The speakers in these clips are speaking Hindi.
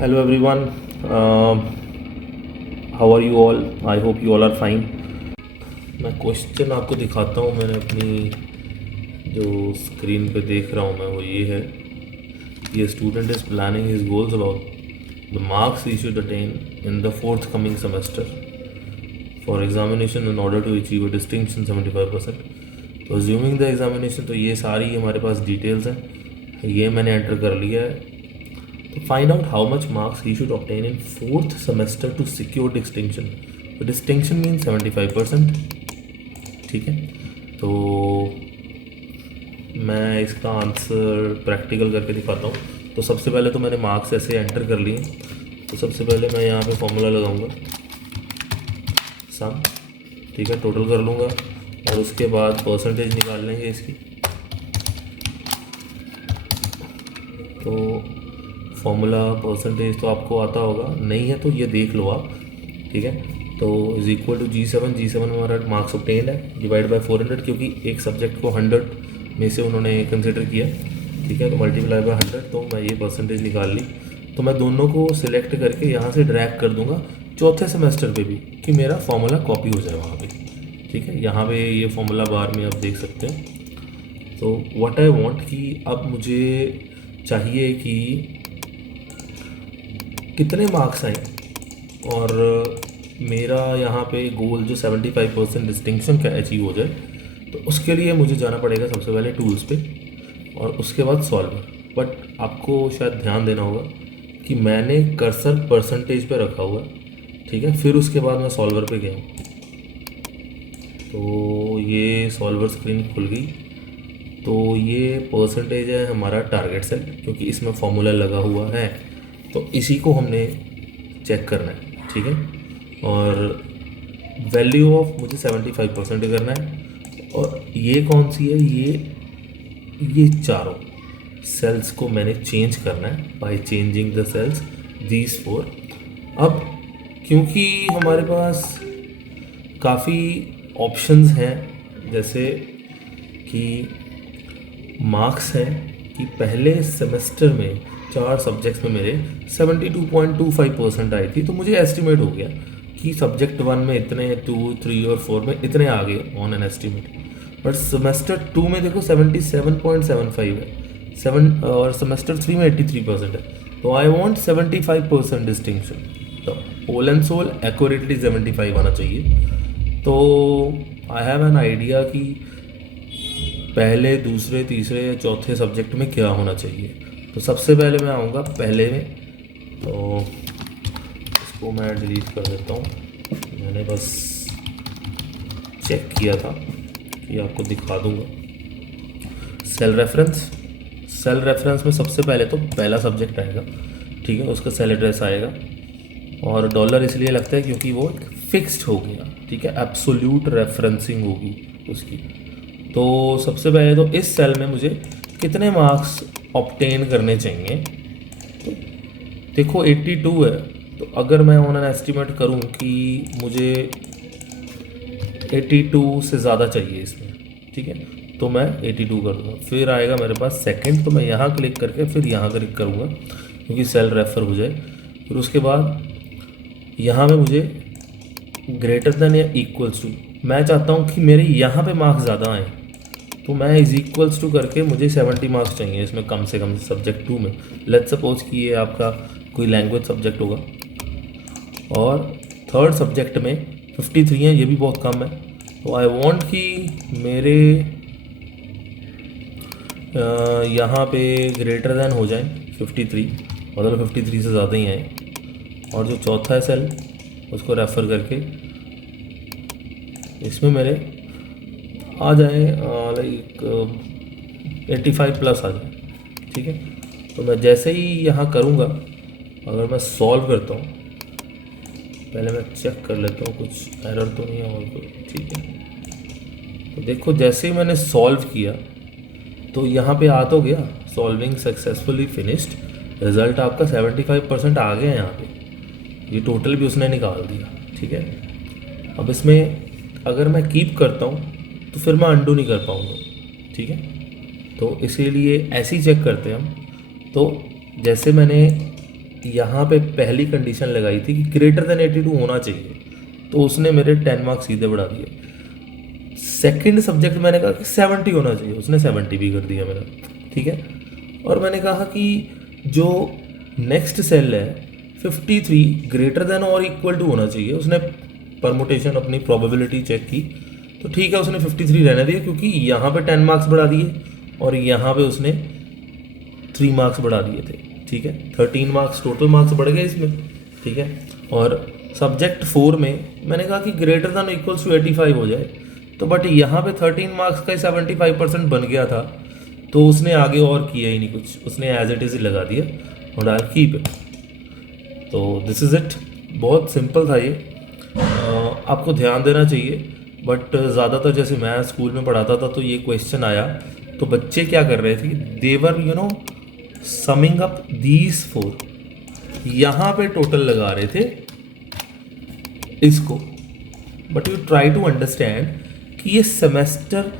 Hello everyone. How are you all? I hope you all are fine. मैं क्वेश्चन आपको दिखाता हूँ। मैंने अपनी जो स्क्रीन पे देख रहा हूँ मैं, वो ये है कि student is planning his goals about the marks he should attain in the fourth coming semester for examination in order to achieve a distinction 75%. तो अज्यूमिंग द एग्जामिनेशन, तो ये सारी हमारे पास डिटेल्स हैं, ये मैंने एंटर कर लिया है. To find out how much marks he should obtain in fourth semester to secure distinction. तो distinction means 75%. ठीक है, तो मैं इसका आंसर प्रैक्टिकल करके दिखाता हूँ. तो सबसे पहले तो मैंने मार्क्स ऐसे एंटर कर लिए. तो सबसे पहले मैं यहाँ पे फॉर्मूला लगाऊंगा सम, ठीक है, टोटल कर लूँगा और उसके बाद परसेंटेज निकाल लेंगे इसकी. तो फॉर्मूला परसेंटेज तो आपको आता होगा, नहीं है तो ये देख लो आप, ठीक है. तो इज इक्वल टू जी7 में हमारा मार्क्स ऑब्टेन्ड है डिवाइड बाय 400, क्योंकि एक सब्जेक्ट को 100 में से उन्होंने कंसिडर किया, ठीक है. तो मल्टीप्लाई बाय 100, तो मैं ये परसेंटेज निकाल ली. तो मैं दोनों को सिलेक्ट करके यहाँ से ड्रैग कर दूँगा चौथे सेमेस्टर पे भी, कि मेरा फॉर्मूला कॉपी हो जाए वहाँ पे, ठीक है. यहाँ पे ये फॉर्मूला बार में आप देख सकते हैं. तो व्हाट आई वांट कि अब मुझे चाहिए कि कितने मार्क्स आए और मेरा यहाँ पे गोल जो 75% डिस्टिंक्शन का अचीव हो जाए. तो उसके लिए मुझे जाना पड़ेगा सबसे पहले टूल्स पे और उसके बाद सॉल्वर. बट आपको शायद ध्यान देना होगा कि मैंने कर्सर परसेंटेज पे रखा हुआ है, ठीक है. फिर उसके बाद मैं सॉल्वर पे गया. तो ये सॉल्वर स्क्रीन खुल गई. तो ये परसेंटेज है हमारा टारगेट सेल, क्योंकि इसमें फॉर्मूला लगा हुआ है. तो इसी को हमने चेक करना है, ठीक है. और वैल्यू ऑफ मुझे 75% करना है. और ये कौन सी है, ये चारों सेल्स को मैंने चेंज करना है by changing the sales these 4. अब क्योंकि हमारे पास काफ़ी ऑप्शंस हैं, जैसे कि मार्क्स हैं कि पहले सेमेस्टर में 4 सब्जेक्ट्स में मेरे 72.25% आई थी. तो मुझे एस्टिमेट हो गया कि सब्जेक्ट 1 में इतने, 2, 3 और 4 में इतने आ गए on an estimate. But semester 2 में देखो 77.75 है, 7 और सेमेस्टर 3 में 83% है. तो आई वांट 75% डिस्टिंक्शन. तो होल एंड सोल एक्यूरेटली 75 आना चाहिए. तो आई हैव एन आइडिया कि पहले, दूसरे, तीसरे या चौथे सब्जेक्ट में क्या होना चाहिए. तो सबसे पहले मैं आऊँगा पहले में. तो इसको मैं डिलीट कर देता हूँ. मैंने बस चेक किया था कि आपको दिखा दूँगा. सेल रेफरेंस में सबसे पहले तो पहला सब्जेक्ट आएगा, ठीक है. उसका सेल एड्रेस आएगा और डॉलर इसलिए लगता है क्योंकि वो फिक्स्ड हो गया, ठीक है. एब्सोल्यूट रेफरेंसिंग होगी उसकी. तो सबसे पहले तो इस सेल में मुझे कितने मार्क्स ऑब्टेन करने चाहिए. तो देखो 82 है. तो अगर मैं ऑन एन एस्टिमेट करूं कि मुझे 82 से ज़्यादा चाहिए इसमें, ठीक है, तो मैं 82 कर दूँगा. फिर आएगा मेरे पास सेकंड. तो मैं यहाँ क्लिक करके फिर यहाँ क्लिक करूँगा क्योंकि सेल रेफर हो जाए. फिर उसके बाद यहाँ पे मुझे ग्रेटर देन या इक्वल्स टू, मैं चाहता हूँ कि मेरे यहाँ पे मार्क्स ज़्यादा आएँ. तो मैं इज इक्वल्स टू करके मुझे 70 मार्क्स चाहिए इसमें कम से कम सब्जेक्ट 2 में. लेट्स सपोज कि ये आपका कोई लैंग्वेज सब्जेक्ट होगा और थर्ड सब्जेक्ट में 53 है, ये भी बहुत कम है. तो आई वांट कि मेरे यहाँ पे ग्रेटर देन हो जाए 53, मतलब 53 से ज़्यादा ही आए. और जो चौथा है सेल, उसको रेफ़र करके इसमें मेरे आ जाए लाइक 85 प्लस आ जाए, ठीक है. तो मैं जैसे ही यहाँ करूँगा, अगर मैं सॉल्व करता हूँ, पहले मैं चेक कर लेता हूँ कुछ एरर तो नहीं है और कोई, ठीक है. तो देखो जैसे ही मैंने सॉल्व किया तो यहाँ पे आ तो गया सॉल्विंग सक्सेसफुली फिनिश्ड. रिज़ल्ट आपका 75% आ गया यहाँ पे. ये टोटल भी उसने निकाल दिया, ठीक है. अब इसमें अगर मैं कीप करता हूँ तो फिर मैं अंडू नहीं कर पाऊँगा, ठीक है. तो इसीलिए ऐसे ही चेक करते हैं हम. तो जैसे मैंने यहाँ पे पहली कंडीशन लगाई थी कि ग्रेटर देन 82 होना चाहिए, तो उसने मेरे 10 मार्क्स सीधे बढ़ा दिए। सेकंड सब्जेक्ट मैंने कहा कि 70 होना चाहिए, उसने 70 भी कर दिया मेरा, ठीक है। और मैंने कहा कि जो नेक्स्ट सेल है 53 ग्रेटर देन और इक्वल टू होना चाहिए, उसने परमुटेशन अपनी प्रोबेबिलिटी चेक की, तो ठीक है उसने 53 रहने दिया, क्योंकि यहाँ पे 10 मार्क्स बढ़ा दिए और यहाँ पे उसने 3 मार्क्स बढ़ा दिए थे, ठीक है। 13 मार्क्स टोटल मार्क्स बढ़ गए इसमें, ठीक है। और सब्जेक्ट 4 में मैंने कहा कि ग्रेटर देन इक्वल्स टू 85 हो जाए, तो बट यहाँ पे 13 मार्क्स का 75% बन गया था, तो उसने आगे और किया ही नहीं कुछ, उसने एज इट इज़ ही लगा दिया और आई कीप इट। तो दिस इज़ इट, बहुत सिंपल था ये। आपको ध्यान देना चाहिए, बट ज़्यादातर जैसे मैं स्कूल में पढ़ाता था तो ये क्वेश्चन आया तो बच्चे क्या कर रहे थे, देवर समिंग अप दीज 4, यहाँ पे टोटल लगा रहे थे इसको। But you try to understand कि ये सेमेस्टर,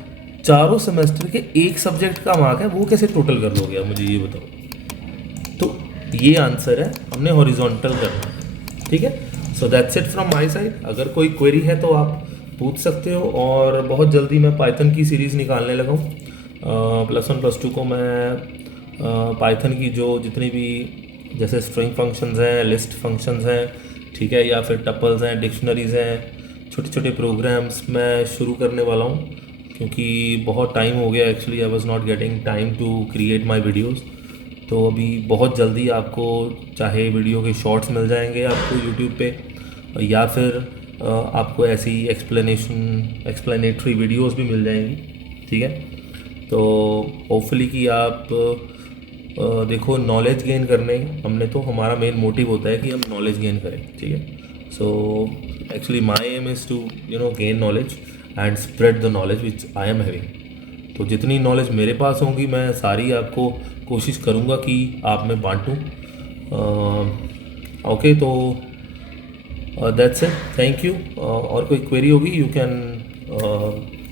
चारों सेमेस्टर के एक सब्जेक्ट का मार्क है, वो कैसे टोटल कर लोगे, मुझे ये बताओ। तो ये आंसर है, हमने हॉरिजॉन्टल करना है, ठीक है। So that's it from my side. अगर कोई क्वेरी है तो आप पूछ सकते हो, और बहुत जल्दी मैं पाइथन की सीरीज़ निकालने लगा हूँ। +1 +2 को मैं पाइथन की जो जितनी भी जैसे स्ट्रिंग फंक्शंस हैं, लिस्ट फंक्शंस हैं, ठीक है, या फिर टपल्स हैं, डिक्शनरीज हैं, छोटे छोटे प्रोग्राम्स मैं शुरू करने वाला हूँ, क्योंकि बहुत टाइम हो गया actually, I was not getting time to create my videos. तो अभी बहुत जल्दी आपको चाहे वीडियो के शॉर्ट्स मिल जाएंगे आपको यूट्यूब पे, या फिर आपको ऐसी एक्सप्लेनेटरी वीडियोस भी मिल जाएंगी, ठीक है। तो होपफुली कि आप देखो, नॉलेज गेन करने हमने तो, हमारा मेन मोटिव होता है कि हम नॉलेज गेन करें, ठीक है। So actually my aim is to gain knowledge and spread the knowledge which I am having. तो जितनी नॉलेज मेरे पास होंगी मैं सारी आपको कोशिश करूँगा कि आप में बांटूँ। ओके, तो दैट्स इट, थैंक यू। और कोई क्वेरी होगी, you can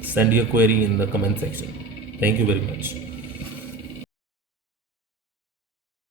send your query in the comment section. Thank you very much.